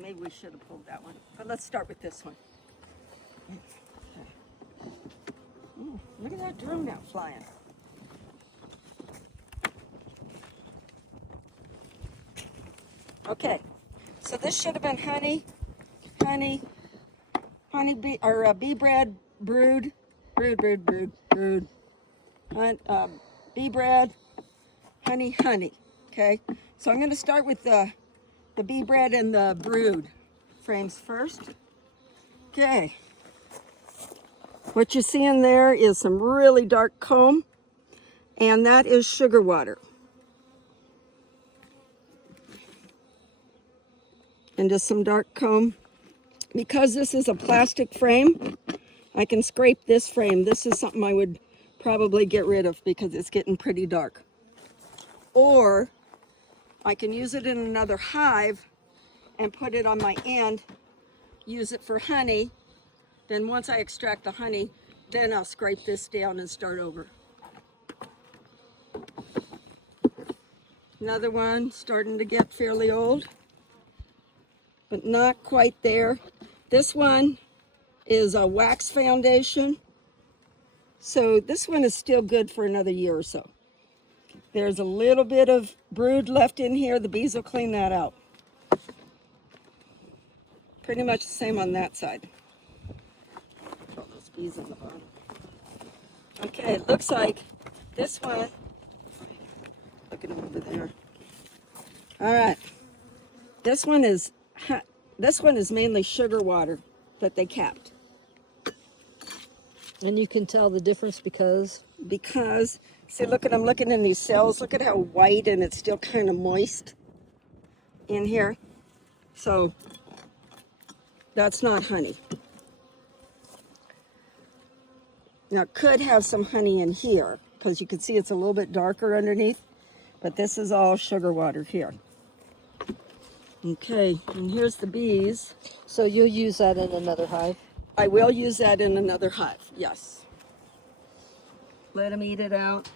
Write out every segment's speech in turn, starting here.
maybe we should have pulled that one. But let's start with this one. Look at that drone out flying. Okay, so this should have been honey bee, or bee bread brood, bee bread, honey. Okay, so I'm going to start with the bee bread and the brood frames first. Okay, what you're seeing there is some really dark comb, and that is sugar water. And just some dark comb. Because this is a plastic frame, I can scrape this frame. This is something I would probably get rid of because it's getting pretty dark. Or I can use it in another hive and put it on my end, use it for honey. Then once I extract the honey, then I'll scrape this down and start over. Another one starting to get fairly old, but not quite there. This one is a wax foundation. So this one is still good for another year or so. There's a little bit of brood left in here. The bees will clean that out. Pretty much the same on that side. All those bees in the bottom. Okay, it looks like this one, look at them over there. All right, this one is mainly sugar water that they capped. And you can tell the difference because, see, look at, I'm looking in these cells. Look at how white and it's still kind of moist in here. So that's not honey. Now it could have some honey in here because you can see it's a little bit darker underneath, but this is all sugar water here. Okay, and here's the bees. so you'll use that in another hive? I will use that in another hive, yes. Let them eat it out.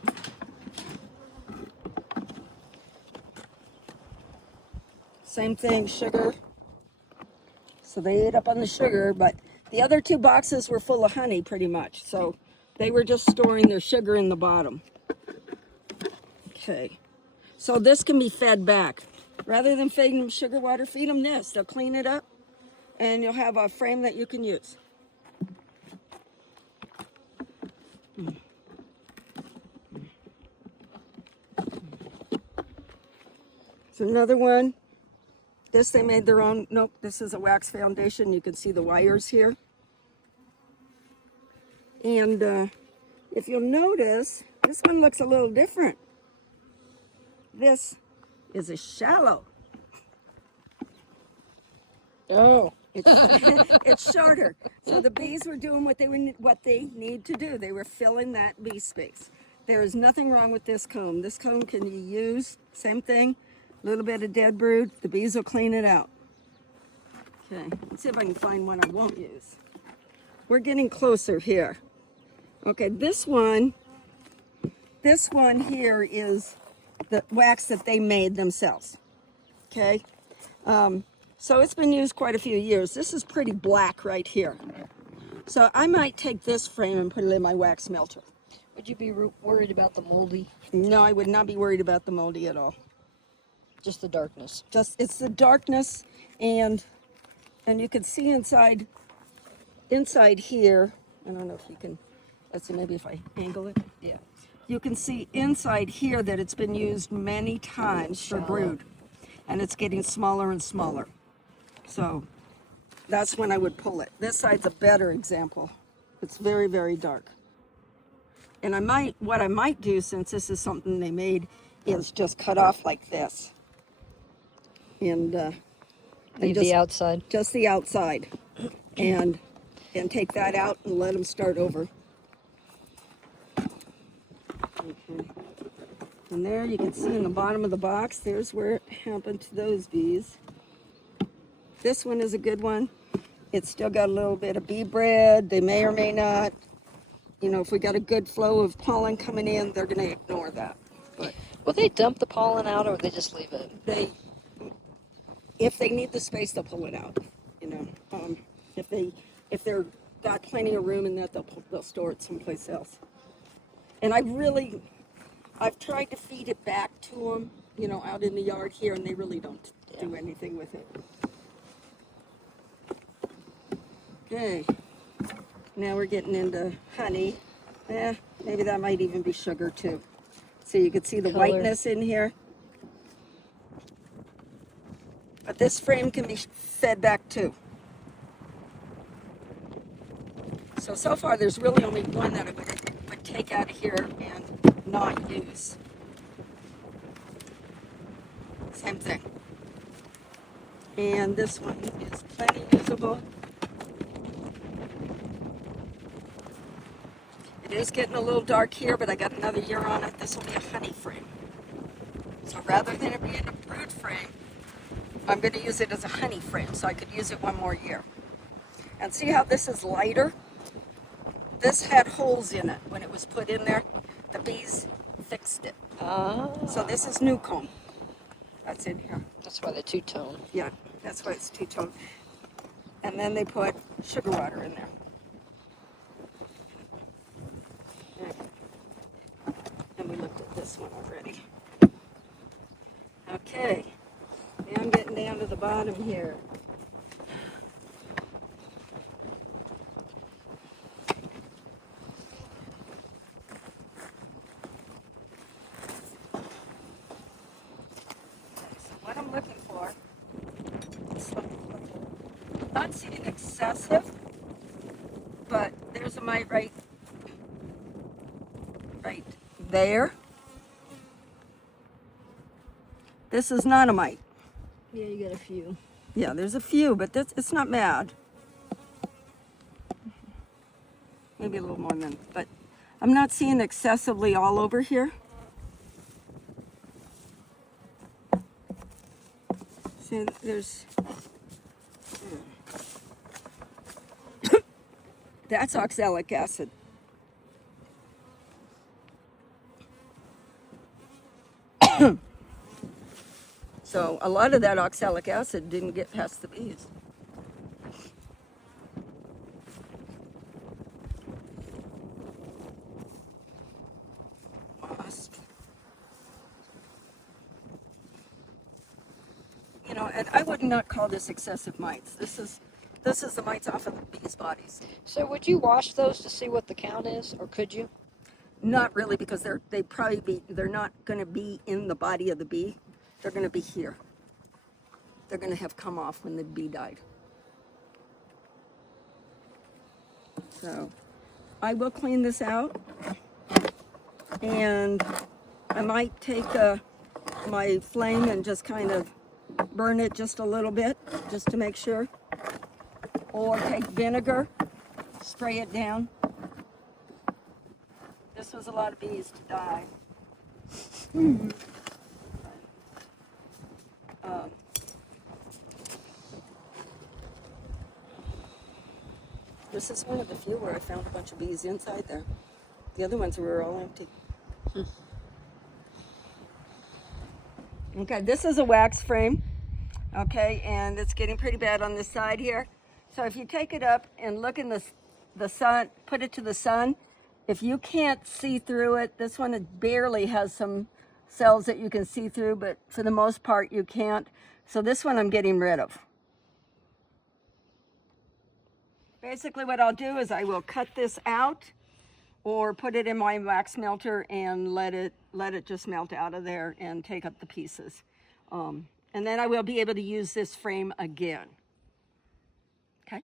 Same thing, sugar. So they ate up on the sugar, but the other two boxes were full of honey pretty much. So they were just storing their sugar in the bottom. Okay, so this can be fed back. Rather than feeding them sugar water, feed them this. They'll clean it up and you'll have a frame that you can use. So another one. This they made their own. Nope, this is a wax foundation. You can see the wires here. And if you'll notice, this one looks a little different. This is a shallow. Oh. It's shorter. So the bees were doing what they need to do. They were filling that bee space. There is nothing wrong with this comb. This comb can be used, same thing, a little bit of dead brood. The bees will clean it out. Okay, let's see if I can find one I won't use. We're getting closer here. Okay, this one here is the wax that they made themselves. Okay, so it's been used quite a few years. This is pretty black right here. So I might take this frame and put it in my wax melter. Would you be worried about the moldy? No, I would not be worried about the moldy at all. Just the darkness. Just, it's the darkness, and you can see inside here. I don't know if you can, let's see, maybe if I angle it. Yeah. You can see inside here that it's been used many times for brood, and it's getting smaller and smaller. So that's when I would pull it. This side's a better example. It's very, very dark. And what I might do, since this is something they made, is just cut off like this. And Leave the outside. Just the outside. And take that out and let them start over. Okay. And there you can see in the bottom of the box, there's where it happened to those bees. This one is a good one. It's still got a little bit of bee bread. They may or may not. You know, if we got a good flow of pollen coming in, they're going to ignore that. But will they dump the pollen out or will they just leave it? if they need the space, they'll pull it out. You know, if they're got plenty of room in that, they'll store it someplace else. And I've tried to feed it back to them, you know, out in the yard here, and they really don't do anything with it. Okay, now we're getting into honey. Maybe that might even be sugar too. So you can see the whiteness in here. But this frame can be fed back too. So far there's really only one that I would take out of here and not use. Same thing. And this one is plenty usable. It is getting a little dark here, but I got another year on it. This will be a honey frame. So rather than it being a brood frame, I'm going to use it as a honey frame, so I could use it one more year. And see how this is lighter? This had holes in it when it was put in there. The bees fixed it. So this is new comb. That's in here. That's why the two-tone. Yeah, that's why it's two-tone. And then they put sugar water in there. And we looked at this one already. Okay, now I'm getting down to the bottom here. So what I'm looking for is not seeing excessive, but there's a mite right there. This is not a mite. Yeah, you got a few. Yeah, there's a few, but it's not bad. Maybe a little more than, but I'm not seeing excessively all over here. See, there's, that's oxalic acid. So a lot of that oxalic acid didn't get past the bees. Wasp. You know, and I would not call this excessive mites. This is the mites off of the bees' bodies. So would you wash those to see what the count is, or could you? Not really, because they're not going to be in the body of the bee. They're going to be here. They're going to have come off when the bee died. So I will clean this out, and I might take my flame and just kind of burn it just a little bit, just to make sure. Or take vinegar, spray it down. This was a lot of bees to die. This is one of the few where I found a bunch of bees inside there. The other ones were all empty. Okay, this is a wax frame. Okay, and it's getting pretty bad on this side here. So if you take it up and look in the sun, put it to the sun, if you can't see through it, this one it barely has some cells that you can see through, but for the most part you can't. So this one I'm getting rid of. Basically what I'll do is I will cut this out or put it in my wax melter and let it just melt out of there and take up the pieces. And then I will be able to use this frame again.